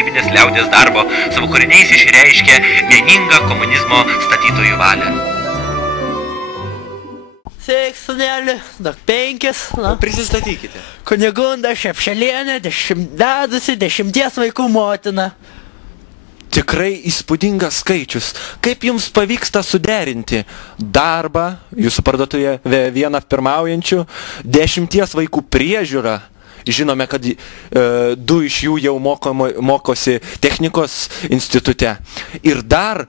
tarybinės liaudės darbo, savo kūriniais išreiškė vieningą komunizmo statytojų valią. Sveik, sūneli, daug 5, Prisistatykite. Kunigunda Šepšelienė, vedusi 10 vaikų motina. Tikrai įspūdingas skaičius. Kaip jums pavyksta suderinti darbą, jūsų parduotuvėje vieną pirmaujančių, 10 vaikų priežiūrą? Žinome, kad 2 iš jų jau mokosi technikos institute. Ir dar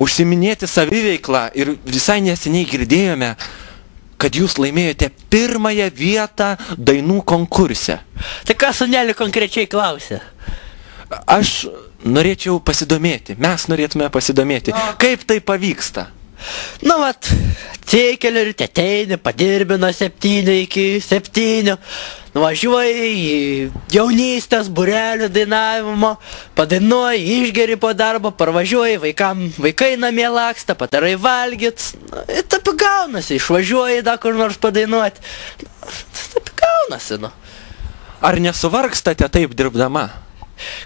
užsiminėti saviveiklą ir visai neseniai girdėjome, kad jūs laimėjote 1 vietą dainų konkurse. Tai ką sūneli konkrečiai klausė? Aš norėčiau pasidomėti, mes norėtume pasidomėti, kaip tai pavyksta. Nu vat, atsikeliu ir teteini, padirbi nuo 7 iki 7. Nuvažiuoji į jaunystės būrelių dainavimo, padainuoji, išgeri po darbo, parvažiuoji, vaikai namie laksta, patarai valgyt. Ir taip gaunasi, išvažiuoji dar kur nors padainuoti. Taip gaunasi, nu. Ar nesuvargstate taip dirbdama?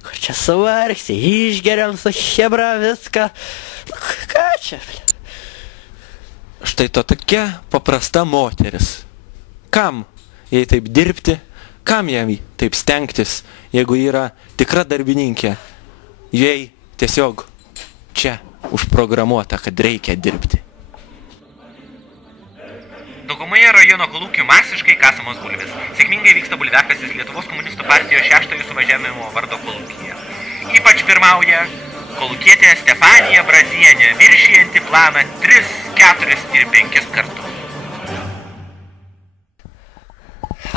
Kur čia suvargsi, išgeriam su chebra viską. Nu, ką čia? Štai to tokia paprasta moteris. Kam jai taip dirbti, kam jam taip stengtis, jeigu yra tikra darbininkė, jai tiesiog čia užprogramuota, kad reikia dirbti. Daugumoje rajono kolūkių masiškai kasamos bulvės. Sėkmingai vyksta bulviakasis Lietuvos komunistų partijos 6-ojo suvažiavimo vardo kolūkyje. Ypač pirmauja kolūkietė Stefanija Brazienė, viršijanti planą 3, 4 ir 5 kartus.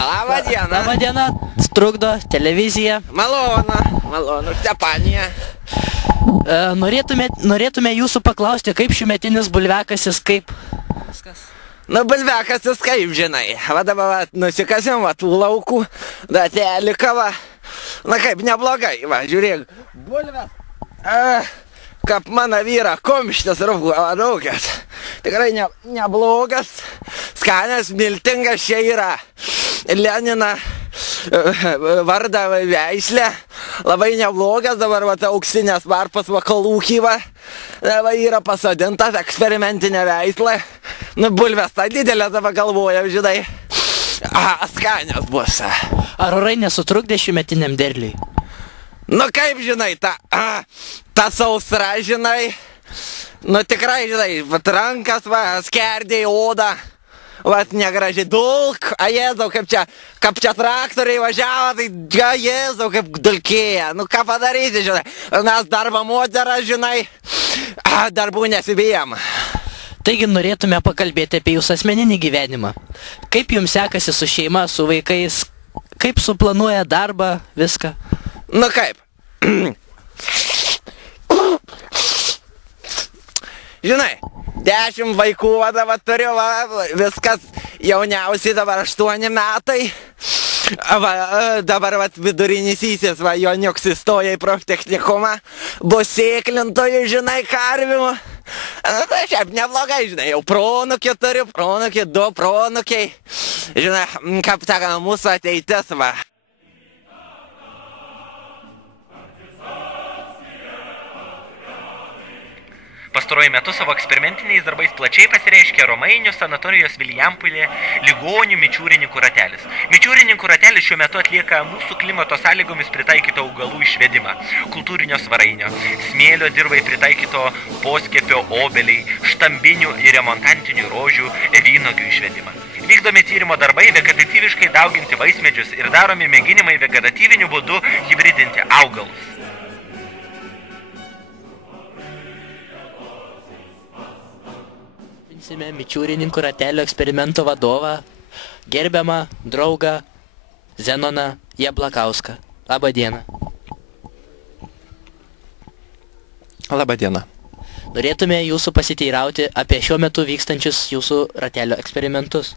Labą dieną. Labą dieną, trukdo televizija. Malonu, Stefanija. Norėtume jūsų paklausti, kaip šiųmetinis bulviakasis, kaip viskas? Nu, bulviakasis kaip, žinai. Va dabar nusikasim tų laukų, datelį kava. Na kaip, neblogai, va, žiūrėk. Bulvės. Kaip mano vyra, komštis rūkės. Tikrai neblogas, skanas, miltingas čia yra. Lenina vardą veislę, labai neblogas, dabar va, auksinės varpas va kolūkyva. Va yra pasodintas eksperimentinė veislė. Nu, bulvės ta didelė dabar galvoja, žinai. Skanios bus. Ar orai nesutrukdė šiųmetiniam derliui? Nu kaip, žinai, ta sausra, žinai. Nu tikrai, žinai, vat rankas, va, skerdė į odą. Vat negražiai dulk, Jėzau, kaip čia traktoriai važiavo, tai Jėzau, kaip dulkėja. Nu ką padaryti, žinai, mes darbo moterą, žinai, darbų nesibijam. Taigi norėtume pakalbėti apie jūsų asmeninį gyvenimą. Kaip jums sekasi su šeima, su vaikais, kaip suplanuoja darbą, viską? Nu kaip? Žinai, 10 vaikų dabar turiu, viskas jauniausiai dabar 8 metai. Dabar vidurinysysis, Joniuks įstoja į proftechnikumą, bus sėklintojų, žinai, karvių. Tai šiaip neblogai, žinai, jau pronukį turiu, 2 pronukiai. Žinai, kaip saka, mūsų ateitis, va. Pastaruoju metu savo eksperimentiniais darbais plačiai pasireiškia Romainių sanatorijos Vilijampolėje ligonių mičiūrininkų ratelis. Mičiūrininkų ratelis šiuo metu atlieka mūsų klimato sąlygomis pritaikyto augalų išvedimą, kultūrinio svarainio, smėlio dirvai pritaikyto poskiepio obeliai, štambinių ir remontantinių rožių, vynuogių išvedimą. Vykdomi tyrimo darbai vegetatyviškai dauginti vaismedžius ir daromi mėginimai vegetatyviniu būdu hibridinti augalus. Mičiūrininkų ratelio eksperimento vadovą, gerbiamą draugą Zenoną Jablakauską. Labą dieną. Labą dieną. Norėtume jūsų pasiteirauti apie šiuo metu vykstančius jūsų ratelio eksperimentus.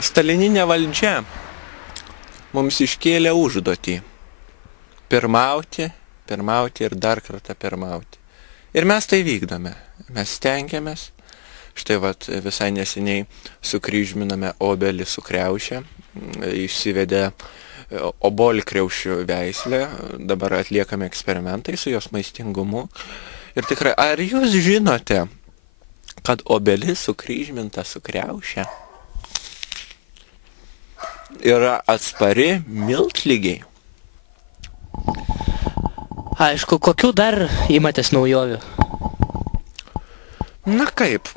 Stalininė valdžia mums iškėlė užduotį pirmauti ir dar kartą pirmauti. Ir mes tai vykdome. Mes stengiamės. Štai visai neseniai sukryžminame obelį su kriauše. Išsivedė obolkriaušių veislė, dabar atliekami eksperimentai su jos maistingumu. Ir tikrai, ar jūs žinote, kad obelis sukryžminta su kriauše yra atspari miltligei? Aišku, kokių dar įmatės naujovių? Na kaip?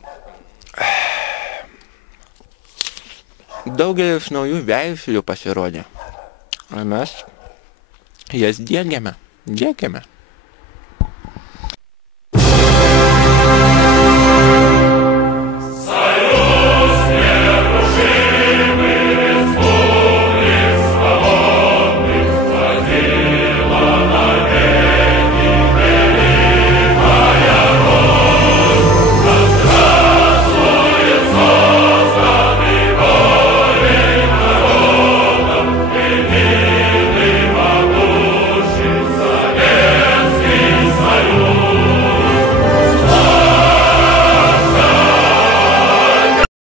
Daugelis naujų veislių pasirodė. O mes jas diegiame.